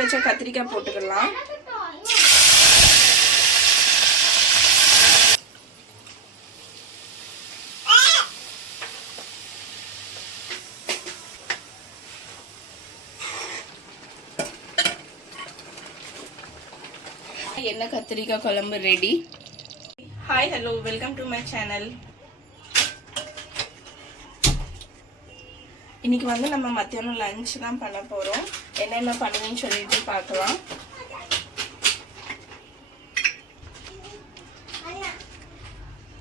வச்ச கத்திரிக்காய் போட்டுக்கலாம். என்ன கத்திரிக்காய் குழம்பு ready hi hello welcome to my channel இன்னைக்கு வந்து நம்ம மத்தியானம் லஞ்ச் தான் பண்ண போகிறோம் என்னென்ன பண்ணுவேன்னு சொல்லிட்டு பார்க்கலாம்.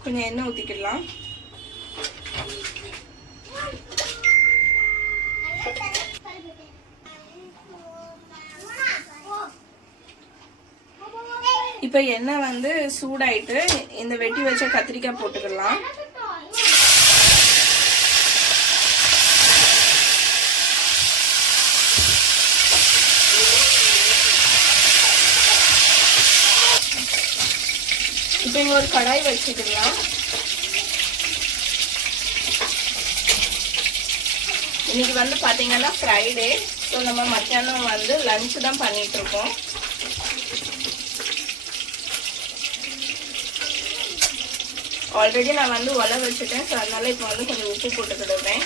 கொஞ்சம் எண்ணெய் ஊற்றிக்கிடலாம் இப்போ எண்ணெய் வந்து சூடாயிட்டு இந்த வெட்டி வச்ச கத்திரிக்காய் போட்டுக்கலாம் இப்போ இங்கே ஒரு கடாய் வச்சுக்கலாம் இன்னைக்கு வந்து பார்த்தீங்கன்னா ஃப்ரைடே ஸோ நம்ம மத்தியானம் வந்து லஞ்ச் தான் பண்ணிகிட்ருக்கோம் இருக்கோம் ஆல்ரெடி நான் வந்து உல வச்சுட்டேன். ஸோ அதனால் இப்போ வந்து கொஞ்சம் உப்பு போட்டுக்கிடுவேன்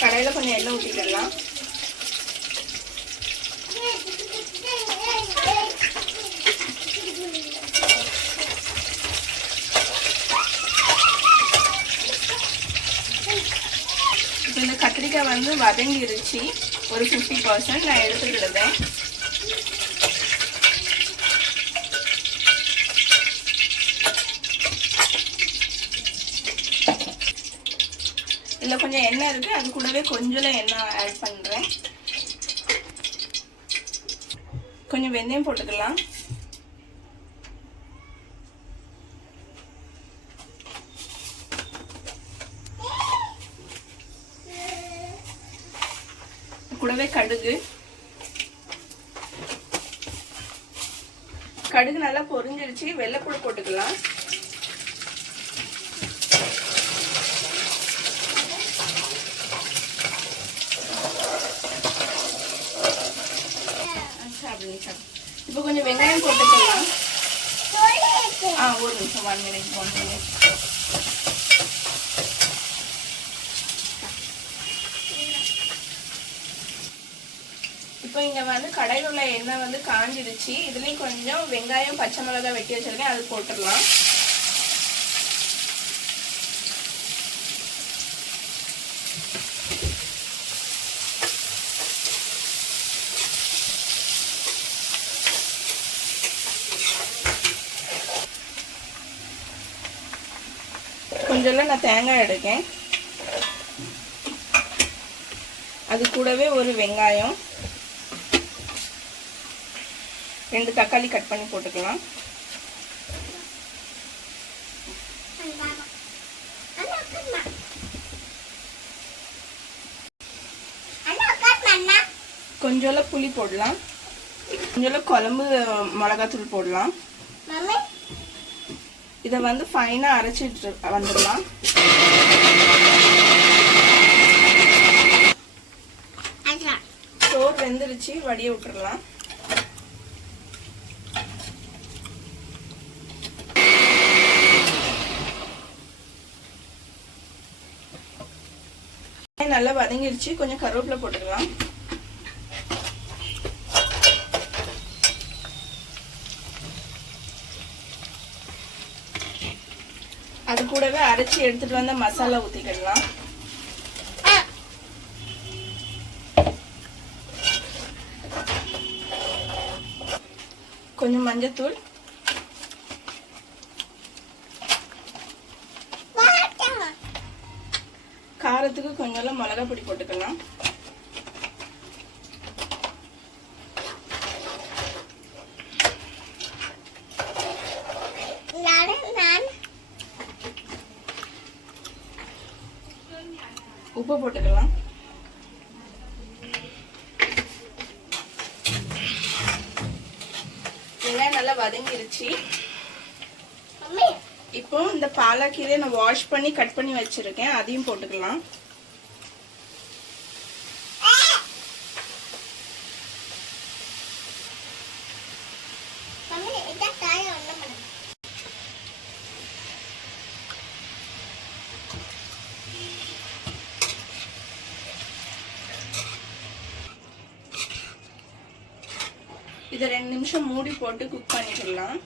கடையில் கொஞ்சம் எண்ணெய் ஊற்றிக்கிடலாம் இப்போ இந்த கத்திரிக்காய் வந்து வதங்கிருச்சு. ஒரு ஃபிஃப்டி பர்சன்ட் நான் எடுத்துக்கிடுவேன். இதில் கொஞ்சம் எண்ணெய் இருக்கு. அது கூடவே கொஞ்சம் எண்ணெய் ஆட் பண்ணுறேன் கொஞ்சம் வெந்தயம் போட்டுக்கலாம். கூடவே கடுகு. கடுகு நல்லா பொரிஞ்சிருச்சு. வெள்ளைப்பூடு போட்டுக்கலாம். இப்போ கொஞ்சம் வெங்காயம் போட்டுக்கலாம். ஆ ஒரு நிமிஷம் ஒன் மினிட் ஒன் மினிட் இப்போ இங்கே வந்து கடையில் உள்ள எண்ணெய் வந்து காஞ்சிடுச்சு. இதுலேயும் கொஞ்சம் வெங்காயம் பச்சை மிளகாய் வெட்டி வச்சுருக்கேன். அது போட்டுடலாம். கொஞ்சம் நான் தேங்காய் எடுக்கேன். அது கூடவே ஒரு வெங்காயம். ரெண்டு தக்காளி கட் பண்ணி போட்டுக்கலாம். கொஞ்சோல புளி போடலாம். கொஞ்சோல குழம்பு மிளகாத்தூள் போடலாம். இதை வந்து ஃபைனாக அரைச்சிட்டு வந்துடலாம். சோறு வெந்துருச்சு வடிய விட்டுறலாம். நல்லா வதங்கிடுச்சு. கொஞ்சம் கருவேப்பிலை போட்டுக்கலாம். அது கூடவே அரைச்சி எடுத்துட்டு வந்த மசாலா ஊத்திக்கிடலாம் கொஞ்சம் மஞ்சத்தூள் காரத்துக்கு கொஞ்சம் மிளகா பொடி போட்டுக்கலாம். உப்பு போட்டுக்கலாம். வெங்காயம் நல்லா வதங்கிருச்சு. இப்போ இந்த பாலாக்கீரையை நான் வாஷ் பண்ணி கட் பண்ணி வச்சிருக்கேன். அதையும் போட்டுக்கலாம். இதை ரெண்டு நிமிஷம் மூடி போட்டு குக் பண்ணிக்கலாம்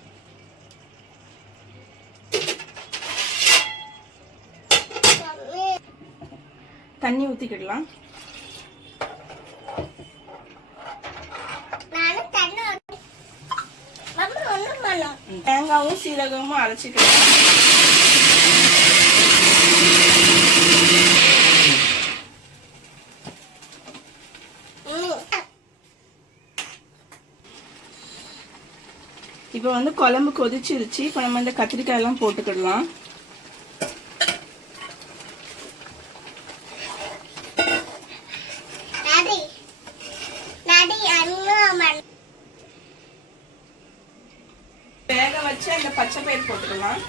தண்ணி ஊற்றிக்கிடலாம் தேங்காவும் சீரகமும் அரைச்சிக்கலாம். இப்போ வந்து குழம்பு கொதிச்சிருச்சு. இப்போ நம்ம இந்த கத்திரிக்காய் எல்லாம் போட்டுக்கிடலாம். வச்ச இந்த பச்சை பயிர் போட்டுக்கலாம்.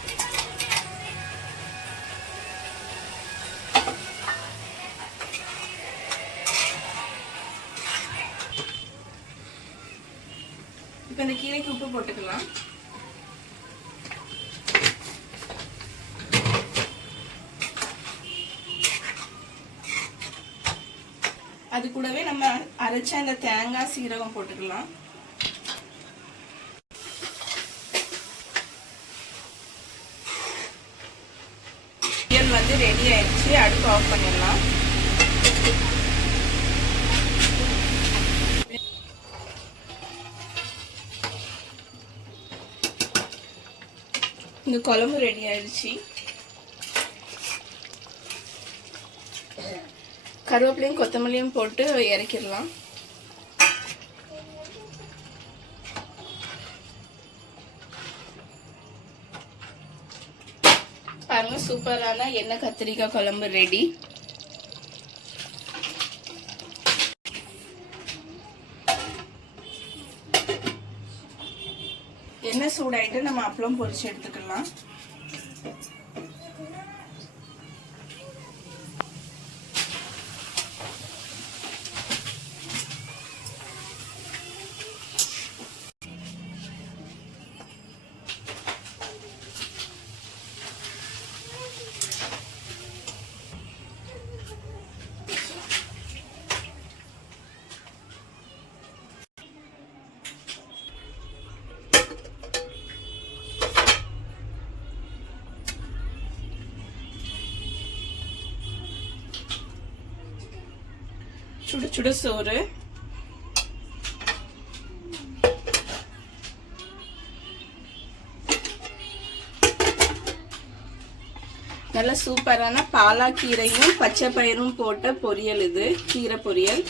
இப்போ இந்த கீரைக்கு உப்பு போட்டுக்கலாம். அது கூடவே நம்ம அரைச்ச அந்த தேங்காய் சீரகம் போட்டுக்கலாம் பொரியல் வந்து ரெடி ஆயிடுச்சு. அடுப்பு ஆஃப் பண்ணிடலாம். இந்த குழம்பு ரெடி ஆயிடுச்சு. கருவேப்பிலையும் கொத்தமல்லியும் போட்டு இறக்கிடலாம். பாருங்க சூப்பரான எண்ணெய் கத்திரிக்காய் குழம்பு ரெடி எண்ணெய் சூடாயிட்டு நம்ம அப்பளம் பொரிச்சு எடுத்துக்கலாம். சுடு சுடு சோறு நல்ல சூப்பரான பாலாக்கீரையும் பச்சை பயிரும் போட்ட பொரியல் இது கீரை பொரியல்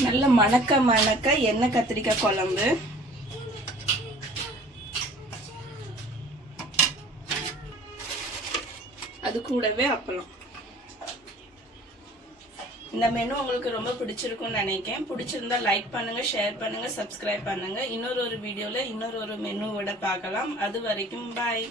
நல்ல மணக்க மணக்க எண்ணெய் கத்திரிக்காய் குழம்பு அது கூடவே அப்பளம். இந்த மெனு உங்களுக்கு ரொம்ப பிடிச்சிருக்கும்னு நினைக்கிறேன். பிடிச்சிருந்தா லைக் பண்ணுங்க ஷேர் பண்ணுங்க சப்ஸ்கிரைப் பண்ணுங்க. இன்னொரு ஒரு வீடியோல இன்னொரு ஒரு மெனுவோட பார்க்கலாம். அது வரைக்கும் பாய்